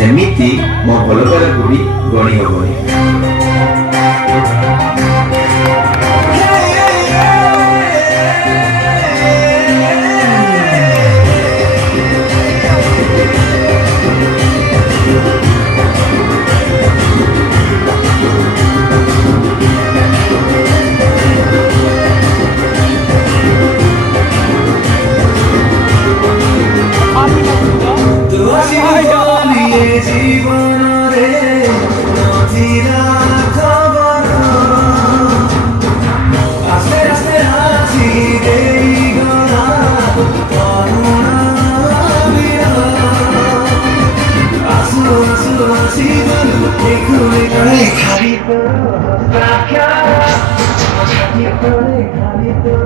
ସେମିତି ମୋ ଭଲ ପାଇବାକୁ ବି ଗଣି ହବନି। জীবনরে নথিরা খবর আস্তে আস্তে হাসি দেই গলা করুণা আসু আসু আসি বলু এখুনি করে খালি তোর হস্তাক্ষর ছাতি করে খালি তোর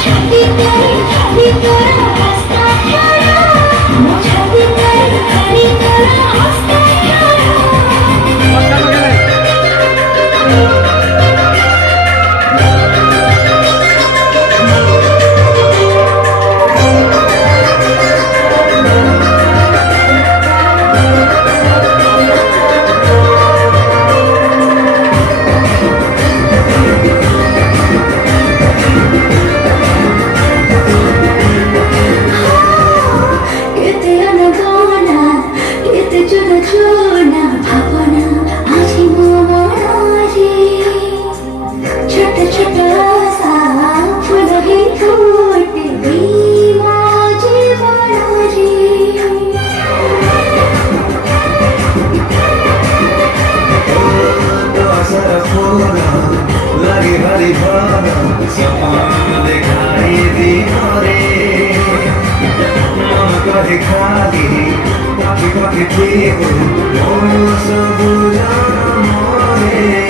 ছাতি করে খালি তোর হস্তাক্ষর ছাতি করে খালি তোর হস্তাক্ষর লাগে ভারি ভালো সপন দেখাই দিনরে মন করে খালি পাখি পাখি দেব সবুজ মরে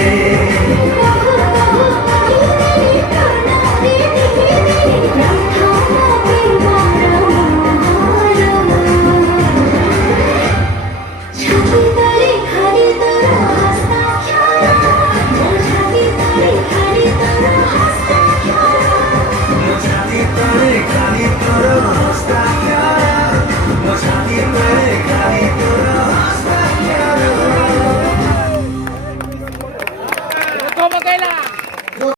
¿Cómo que la?